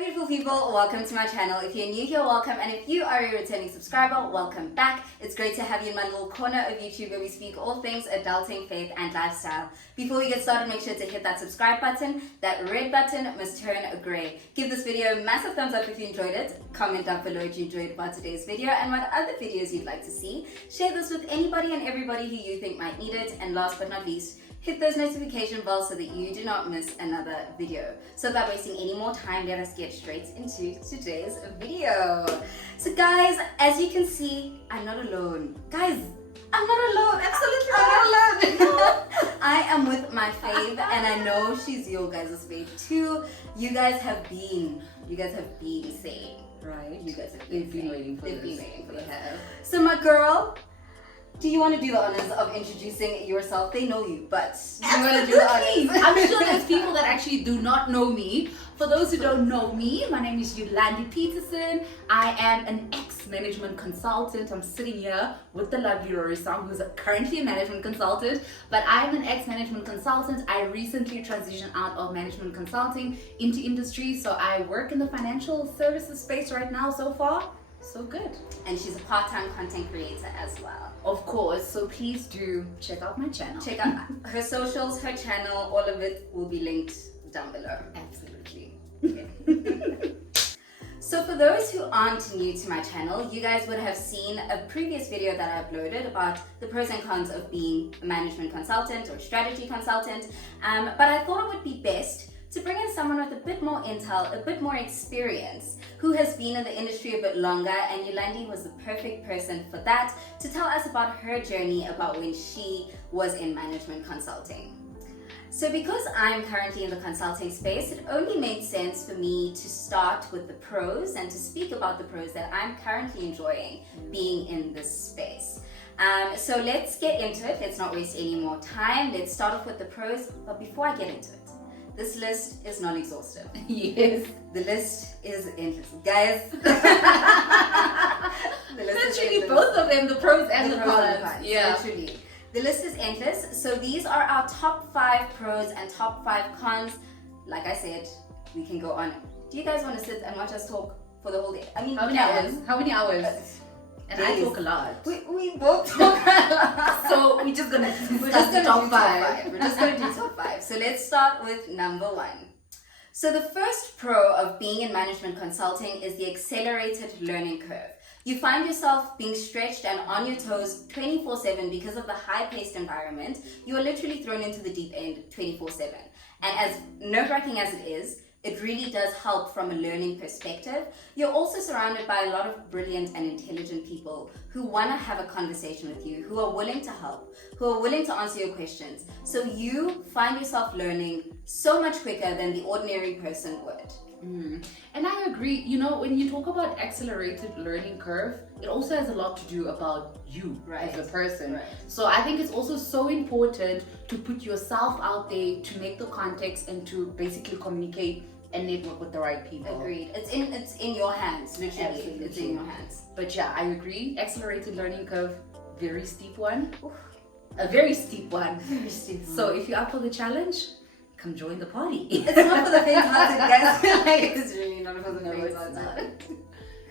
beautiful people, welcome to my channel. If you're new here, welcome, and if you are a returning subscriber, welcome back. It's great to have you in my little corner of YouTube where we speak all things adulting, faith and lifestyle. Before we get started, make sure to hit that subscribe button. That red button must turn grey. Give this video a massive thumbs up if you enjoyed it. Comment down below if you enjoyed about today's video and what other videos you'd like to see. Share this with anybody and everybody who you think might need it, and last but not least, hit those notification bells so that you do not miss another video. So without wasting any more time, let us get straight into today's video. So guys, as you can see, I'm not alone. Guys, I'm not alone. Absolutely not alone. I am with my fave, and I know she's your guys' fave too. You guys have been saying, right? You guys have been waiting for this. So my girl, do you want to do the honors of introducing yourself? They know you, but do you want to do the honors? I'm sure there's people that actually do not know me. For those who don't know me, my name is Yolandi Pietersen. I am an ex-management consultant. I'm sitting here with the lovely Rorisang, who's currently a management consultant, but I am an ex-management consultant. I recently transitioned out of management consulting into industry, so I work in the financial services space right now. So far, so good. And she's a part-time content creator as well. Of course, so please do check out my channel. Check out her socials, her channel, all of it will be linked down below. Absolutely. Okay. So for those who aren't new to my channel, you guys would have seen a previous video that I uploaded about the pros and cons of being a management consultant or strategy consultant. But I thought it would be best to bring in someone with a bit more intel, a bit more experience, who has been in the industry a bit longer, and Yolandi was the perfect person for that, to tell us about her journey about when she was in management consulting. So because I'm currently in the consulting space, it only made sense for me to start with the pros and to speak about the pros that I'm currently enjoying being in this space. So let's get into it. Let's not waste any more time. Let's start off with the pros, but before I get into it, this list is non-exhaustive. Yes. The list is endless. Guys, the list is Literally endless. both of them, the pros and the pros and the cons. cons. Yeah. Literally. The list is endless. So these are our top 5 pros and top 5 cons. Like I said, we can go on. Do you guys want to sit and watch us talk for the whole day? I mean, How many hours? How many hours? And I days. talk a lot. We both talk a lot. So we're just gonna We're just going to top do top five. 5. We're just going to do top 5. So let's start with number 1. So the first pro of being in management consulting is the accelerated learning curve. You find yourself being stretched and on your toes 24/7 because of the high-paced environment. You are literally thrown into the deep end 24/7. And as nerve-wracking as it is, it really does help from a learning perspective. You're also surrounded by a lot of brilliant and intelligent people who want to have a conversation with you, who are willing to help, who are willing to answer your questions. So you find yourself learning so much quicker than the ordinary person would. And I agree, you know, when you talk about accelerated learning curve, it also has a lot to do about you as a person. Right. So I think it's also so important to put yourself out there, to make the context and to basically communicate and network with the right people. Agreed. It's in your hands, literally. Absolutely. It's in your hands. But yeah, I agree. Accelerated learning curve, very steep one. A very steep one. Very steep. So if you're up for the challenge, come join the party. It's not for the faint-hearted, guys. Like, it's really not for the No, it's not. faint-hearted.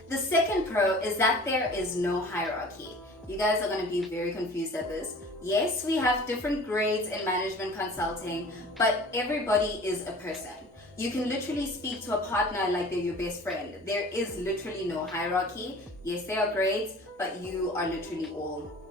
The second pro is that there is no hierarchy. You guys are going to be very confused at this. Yes, we have different grades in management consulting, but everybody is a person. You can literally speak to a partner like they're your best friend. There is literally no hierarchy. Yes, there are grades, but you are literally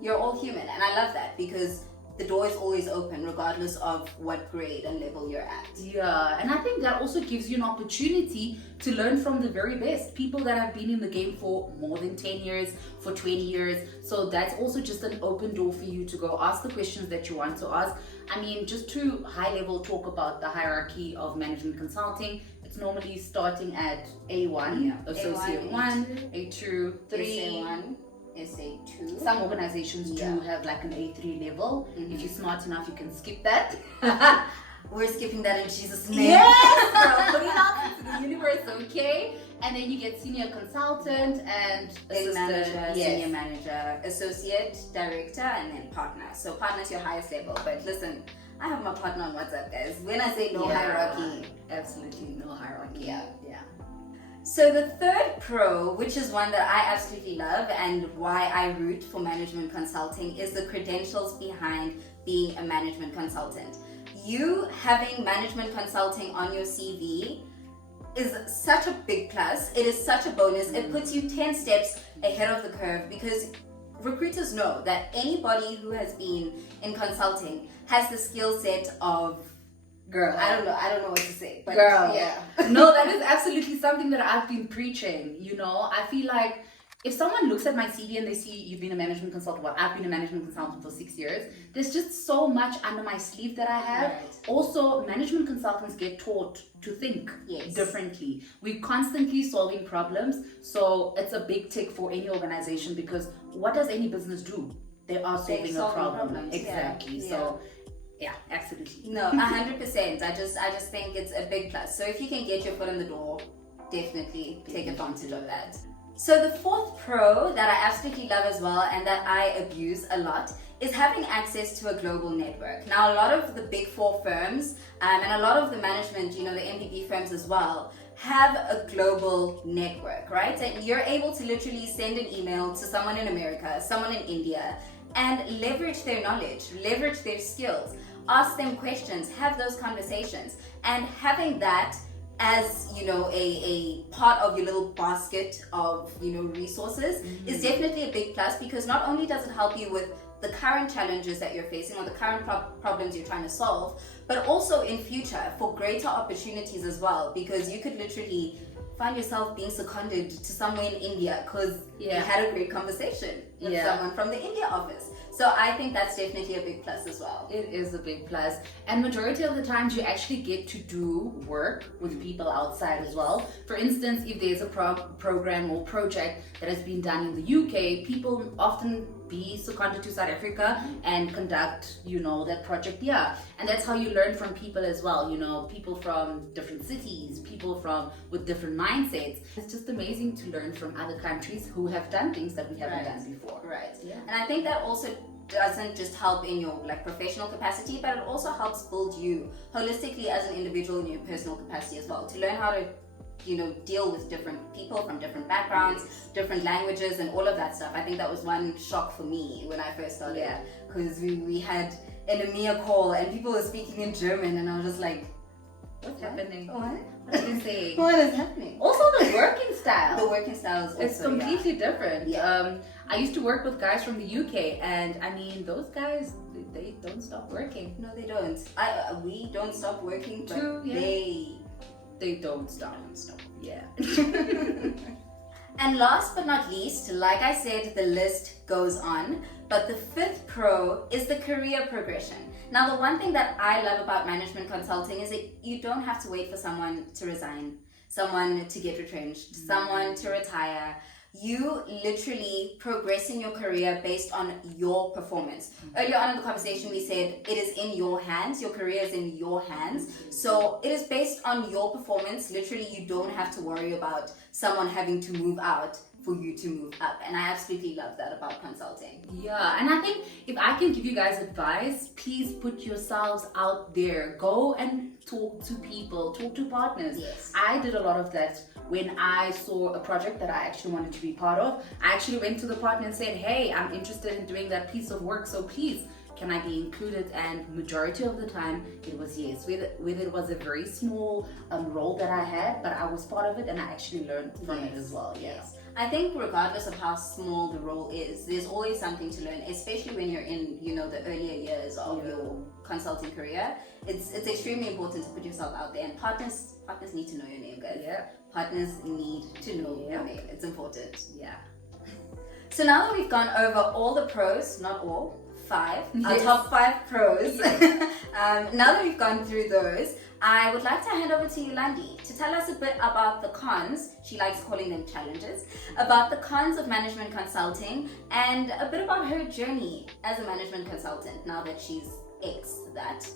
you're all human. And I love that because the door is always open regardless of what grade and level you're at. Yeah, and I think that also gives you an opportunity to learn from the very best people that have been in the game for more than 10 years, for 20 years. So that's also just an open door for you to go ask the questions that you want to ask. I mean, just to high level talk about the hierarchy of management consulting, it's normally starting at A1, Associate A1, 1, A2, 3. SA1, SA2. Some organizations do Yeah. have like an A3 level. If you're smart enough, you can skip that. We're skipping that in Jesus' name. Yes, girl, put it out into the universe, okay? And then you get senior consultant and Then assistant, manager, yes. senior manager, associate, director, and then partner. So partner is your highest level. But listen, I have my partner on WhatsApp, guys. When I say no Yeah, hierarchy, absolutely no hierarchy. yeah. So the third pro, which is one that I absolutely love and why I root for management consulting, is the credentials behind being a management consultant. You having management consulting on your CV is such a big plus. It is such a bonus. It puts you 10 steps ahead of the curve because recruiters know that anybody who has been in consulting has the skill set of girl. I don't know what to say, but girl. Yeah. No, that is absolutely something that I've been preaching. I feel like if someone looks at my CV and they see you've been a management consultant, well, I've been a management consultant for 6 years, there's just so much under my sleeve that I have. Right. Also, management consultants get taught to think differently. We're constantly solving problems, so it's a big tick for any organization because what does any business do? They are solving a problem. Problems. Exactly. Yeah. So yeah, absolutely. No, 100%. I just think it's a big plus. So if you can get your foot in the door, definitely take advantage of that. So the fourth pro that I absolutely love as well and that I abuse a lot is having access to a global network. Now, a lot of the big four firms and a lot of the management, the MBB firms as well, have a global network, right? And you're able to literally send an email to someone in America, someone in India, and leverage their knowledge, leverage their skills, ask them questions, have those conversations. And having that as a part of your little basket of resources is definitely a big plus, because not only does it help you with the current challenges that you're facing or the current problems you're trying to solve, but also in future for greater opportunities as well, because you could literally find yourself being seconded to somewhere in India because you had a great conversation with someone from the India office. So I think that's definitely a big plus as well. It is a big plus. And majority of the times you actually get to do work with people outside as well. For instance, if there's a program or project that has been done in the UK, people often be seconded to South Africa and conduct, that project here. And that's how you learn from people as well, people from different cities, people with different mindsets. It's just amazing to learn from other countries who have done things that we haven't done before. Right. Yeah. And I think that also doesn't just help in your professional capacity, but it also helps build you holistically as an individual in your personal capacity as well, to learn how to deal with different people from different backgrounds, different languages, and all of that stuff. I think that was one shock for me when I first started, because we had an EMEA call and people were speaking in German, and I was just like, what's happening? What are they saying? What is happening? Also, the working style. The working style is also, it's completely different. Yeah. I used to work with guys from the UK, and I mean, those guys, they don't stop working. No, they don't. We don't stop working, but they don't stop. Yeah. And last but not least, like I said, the list goes on, but the fifth pro is the career progression. Now, the one thing that I love about management consulting is that you don't have to wait for someone to resign, someone to get retrenched, someone to retire. You literally progress in your career based on your performance. Earlier on in the conversation, we said it is in your hands. Your career is in your hands. So it is based on your performance. Literally, you don't have to worry about someone having to move out for you to move up. And I absolutely love that about consulting. Yeah, and I think if I can give you guys advice, please put yourselves out there. Go and talk to people, talk to partners. Yes. I did a lot of that when I saw a project that I actually wanted to be part of. I actually went to the partner and said, hey, I'm interested in doing that piece of work, so please, can I be included? And majority of the time, it was yes. Whether it was a very small role that I had, but I was part of it and I actually learned from it as well. Yes. I think regardless of how small the role is, there's always something to learn, especially when you're in, the earlier years of your consulting career. It's extremely important to put yourself out there, and partners need to know your name, guys. Yeah. Partners need to know your name. It's important. Yeah. So now that we've gone over all the pros, not all, 5, our top 5 pros. Now that we've gone through those, I would like to hand over to Yolandi to tell us a bit about the cons, she likes calling them challenges, about the cons of management consulting, and a bit about her journey as a management consultant now that she's that.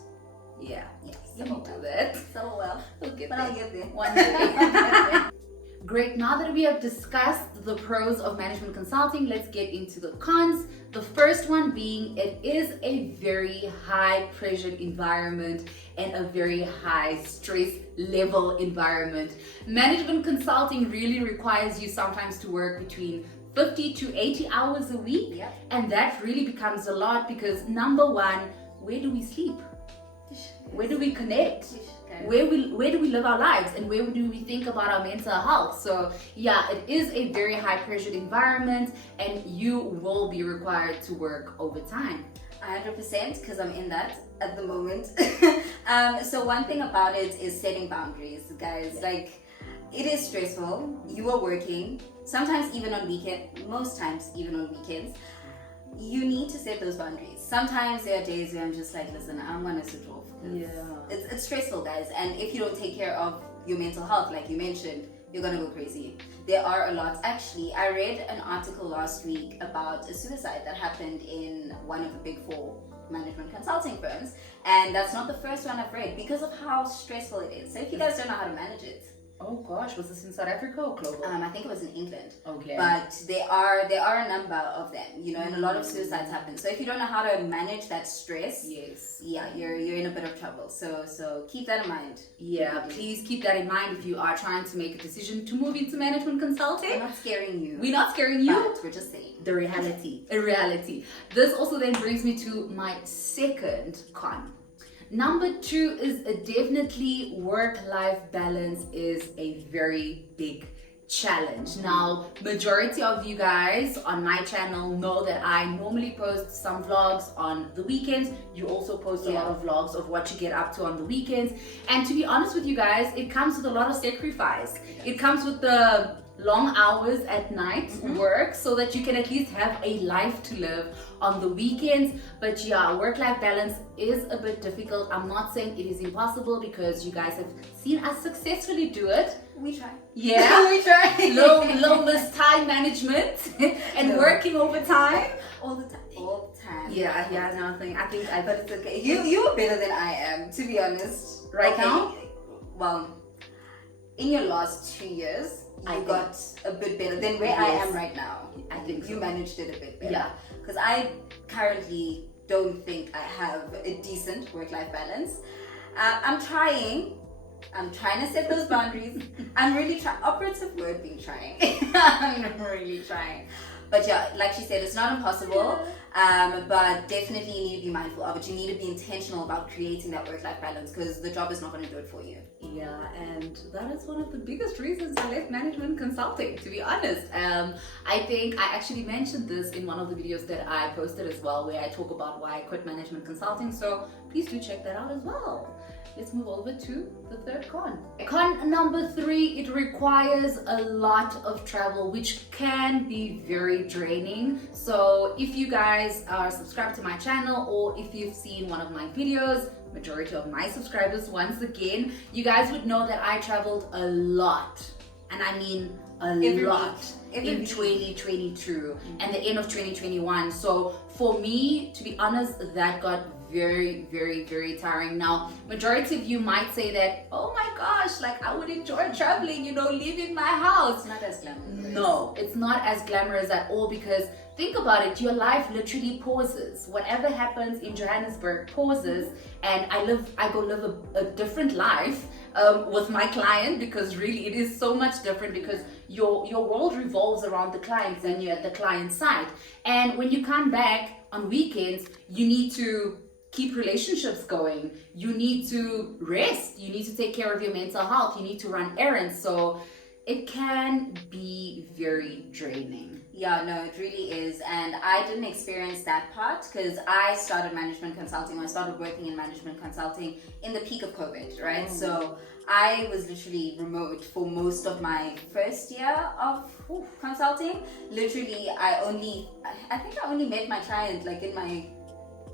Yeah. Yes. You can do that. So well. We'll get but there. I'll get there. One day. Great. Now that we have discussed the pros of management consulting, let's get into the cons. The first one being it is a very high pressured environment and a very high stress level environment. Management consulting really requires you sometimes to work between 50 to 80 hours a week. Yep. And that really becomes a lot because number one, where do we sleep? Where do we connect? Where do we live our lives, and where do we think about our mental health? So yeah, it is a very high pressured environment and you will be required to work overtime. 100%, because I'm in that at the moment. So one thing about it is setting boundaries, guys. Like, it is stressful. You are working, sometimes even on weekend, most times even on weekends. You need to set those boundaries. Sometimes there are days where I'm just like, listen, I'm gonna switch off. Yeah. It's stressful, guys. And if you don't take care of your mental health, like you mentioned, you're gonna go crazy. There are a lot. Actually, I read an article last week about a suicide that happened in one of the big 4 management consulting firms. And that's not the first one I've read because of how stressful it is. So if you guys don't know how to manage it, Oh gosh, was this in South Africa or global? I think it was in England. Okay. But there are a number of them, you know, and a lot of suicides happen. So if you don't know how to manage that stress, Yes. yeah, you're in a bit of trouble. So keep that in mind. Yeah, please keep that in mind if you are trying to make a decision to move into management consulting. We're not scaring you. We're not scaring you. But we're just saying. The reality. A reality. This also then brings me to my second con. Number 2 is definitely work-life balance is a very big challenge. Now, majority of you guys on my channel know that I normally post some vlogs on the weekends. You also post a lot of vlogs of what you get up to on the weekends. And to be honest with you guys, it comes with a lot of sacrifice. It comes with the long hours at night work so that you can at least have a life to live on the weekends. But yeah, work-life balance is a bit difficult. I'm not saying it is impossible because you guys have seen us successfully do it. We try. Yeah. We try. Lowest time management and working overtime. All the time. All the time. Yeah, nothing. I think But it's okay. You are better than I am, to be honest. Right now? Well, in your last 2 years, I got a bit better than where I am right now. I think you so. managed it a bit better. Yeah. Because I currently don't think I have a decent work-life balance. I'm trying to set those boundaries. I'm really trying. Operative word being trying. I'm really trying. But yeah, like she said, it's not impossible. But definitely you need to be mindful of it. You need to be intentional about creating that work-life balance because the job is not going to do it for you. Yeah, and that is one of the biggest reasons I left management consulting, to be honest. I think I actually mentioned this in one of the videos that I posted as well, where I talk about why I quit management consulting. So please do check that out as well. Let's move over to the third con. Con number 3, it requires a lot of travel, which can be very draining. So if you guys are subscribed to my channel or if you've seen one of my videos, majority of my subscribers, once again, you guys would know that I traveled a lot. And I mean a lot in 2022 and the end of 2021. So for me, to be honest, that got very, very, very tiring. Now, majority of you might say that, oh my gosh, like I would enjoy traveling, you know, leaving my house. It's not as glamorous. No, it's not as glamorous at all because think about it, your life literally pauses. Whatever happens in Johannesburg pauses, and I go live a different life with my client because really it is so much different because your world revolves around the clients and you're at the client side. And when you come back on weekends, you need to keep relationships going. You need to rest. You need to take care of your mental health. You need to run errands. So it can be very draining. Yeah, no, it really is. And I didn't experience that part because I started management consulting. I started working in management consulting in the peak of COVID, right? So I was literally remote for most of my first year of consulting. Literally, I think I only met my client like in my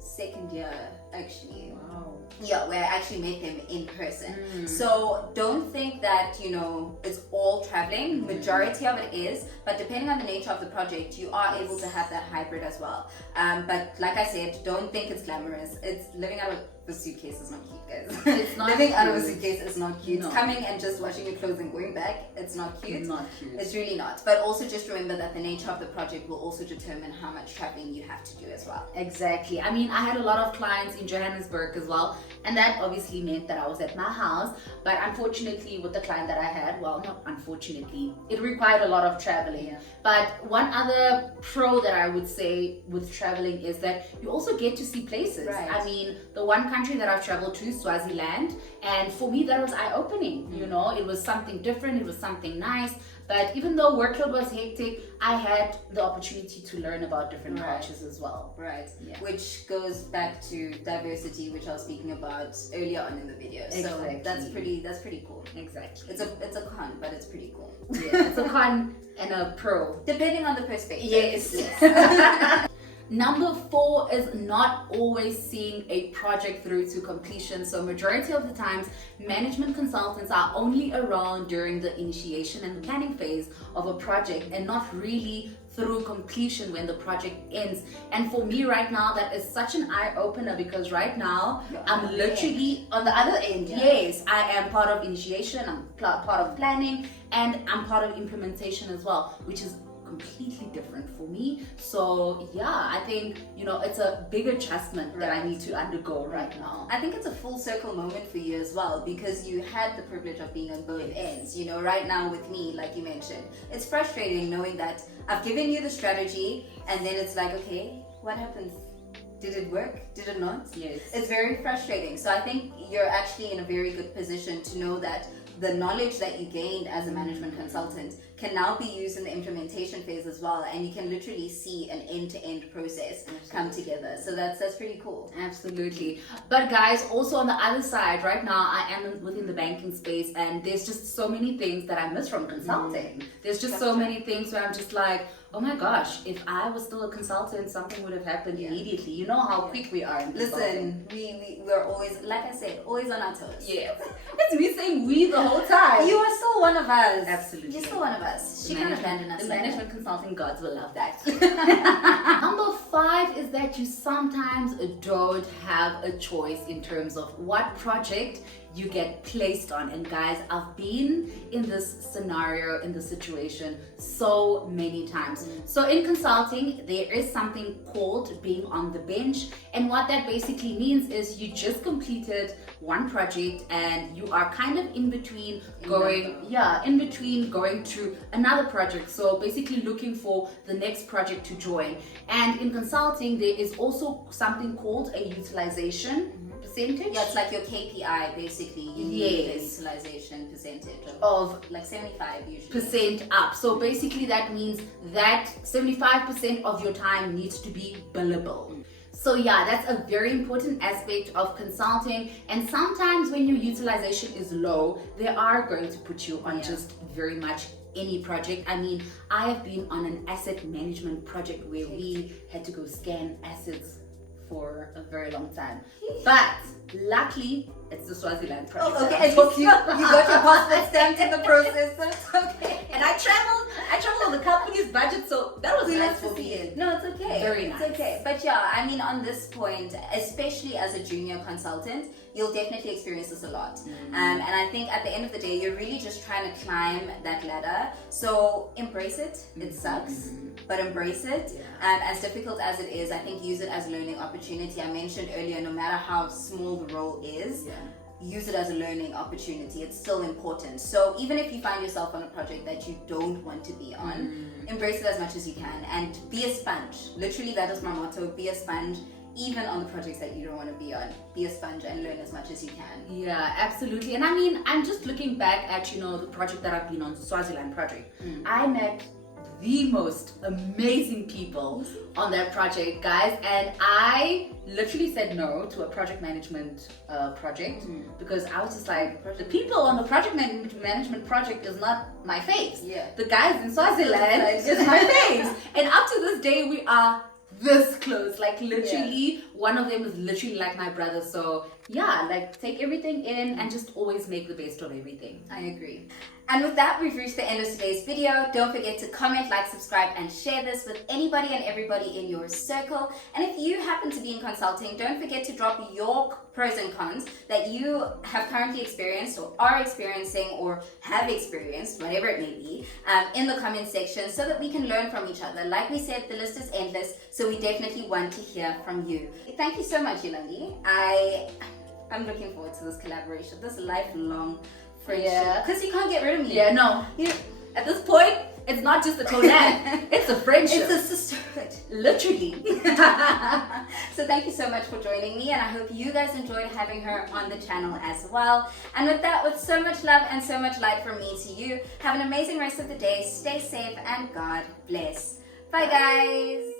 second year, actually. Wow. Yeah, where I actually met them in person. So don't think that, you know, it's all traveling. Majority of it is, but depending on the nature of the project, you are able to have that hybrid as well. But like I said, don't think it's glamorous. It's living out of the suitcase is not cute, guys. It's not Living out of a cute. suitcase is not cute. No. Coming and just washing your clothes and going back, it's not cute. Not cute. It's really not. But also just remember that the nature of the project will also determine how much traveling you have to do as well. Exactly. I mean, I had a lot of clients in Johannesburg as well, and that obviously meant that I was at my house. But unfortunately, with the client that I had, well, not unfortunately, it required a lot of traveling. Yeah. But one other pro that I would say with traveling is that you also get to see places. Right. I mean, the one country that I've traveled to, Swaziland, and for me that was eye-opening. You know, it was something different, it was something nice. But even though workload was hectic, I had the opportunity to learn about different Right. cultures as well. Right. Yeah. Which goes back to diversity, which I was speaking about earlier on in the video. So Exactly. that's pretty cool. Exactly. It's a con, but it's pretty cool. Yeah, it's a con and a pro. Depending on the perspective. Yes. Number 4 is not always seeing a project through to completion. So majority of the times, management consultants are only around during the initiation and the planning phase of a project and not really through completion when the project ends. And for me right now, that is such an eye-opener because right now, I'm literally on the other end. Yeah. Yes, I am part of initiation, I'm part of planning, and I'm part of implementation as well, which is completely different for me. So yeah, I think, you know, it's a big adjustment that I need to undergo right now. I think it's a full circle moment for you as well because you had the privilege of being on both ends. You know, right now with me, like you mentioned, it's frustrating knowing that I've given you the strategy and then it's like, okay, what happens? Did it work? Did it not? Yes. It's very frustrating. So I think you're actually in a very good position to know that the knowledge that you gained as a management consultant can now be used in the implementation phase as well, and you can literally see an end-to-end process come together. So that's pretty cool. Absolutely. But guys, also on the other side, right now I am within the banking space and there's just so many things that I miss from consulting. There's just so many things where I'm just like, oh my gosh, if I was still a consultant, something would have happened immediately. You know how quick we are in consulting. Listen, we're always, like I said, always on our toes. Yeah. It's me saying we the whole time. You are still one of us. Absolutely. You're still one of us. She can't abandon us. The like management that. consulting gods will love that. Number 5 is that you sometimes don't have a choice in terms of what project you get placed on. And guys, I've been in this scenario, in this situation so many times. So in consulting, there is something called being on the bench. And what that basically means is you just completed one project and you are kind of in between going to another project. So basically looking for the next project to join. And in consulting, there is also something called a utilization percentage. Yeah, it's like your KPI basically. You need the utilization percentage of like 75 usually. percent up. So basically that means that 75% of your time needs to be billable. So yeah, that's a very important aspect of consulting. And sometimes when your utilization is low, they are going to put you on just very much any project. I mean, I have been on an asset management project where we had to go scan assets for a very long time. But luckily, it's the Swaziland project. Oh, okay. And you got your passport stamped in the process, so it's okay. And I traveled on the company's budget, so that was nice for me. It. No, it's okay. Very nice. It's okay. But yeah, I mean, on this point, especially as a junior consultant, you'll definitely experience this a lot. And I think at the end of the day, you're really just trying to climb that ladder. So embrace it. It sucks, but embrace it. As difficult as it is, I think use it as a learning opportunity. I mentioned earlier, no matter how small the role is, use it as a learning opportunity. It's still important. So even if you find yourself on a project that you don't want to be on, embrace it as much as you can and be a sponge. Literally, that is my motto. Be a sponge. Even on the projects that you don't want to be on, be a sponge and learn as much as you can. Yeah, absolutely. And I mean, I'm just looking back at, you know, the project that I've been on, the Swaziland project. I met the most amazing people on that project, guys, and I literally said no to a project management project because I was just like, the people on the project management project is not my face. The guys in Swaziland is my face. And up to this day, we are this close, like literally one of them is literally like my brother. So yeah, like take everything in and just always make the best of everything. I agree. And with that, we've reached the end of today's video. Don't forget to comment, like, subscribe, and share this with anybody and everybody in your circle. And if you happen to be in consulting, don't forget to drop your pros and cons that you have currently experienced or are experiencing or have experienced, whatever it may be, in the comment section so that we can learn from each other. Like we said, the list is endless, so we definitely want to hear from you. Thank you so much, Yolandi. I'm looking forward to this collaboration, this lifelong friendship. Because you can't get rid of me. Yeah, no. At this point, it's not just a collab, it's a friendship. It's a sisterhood. Literally. So thank you so much for joining me, and I hope you guys enjoyed having her on the channel as well. And with that, with so much love and so much light from me to you, have an amazing rest of the day. Stay safe and God bless. Bye guys.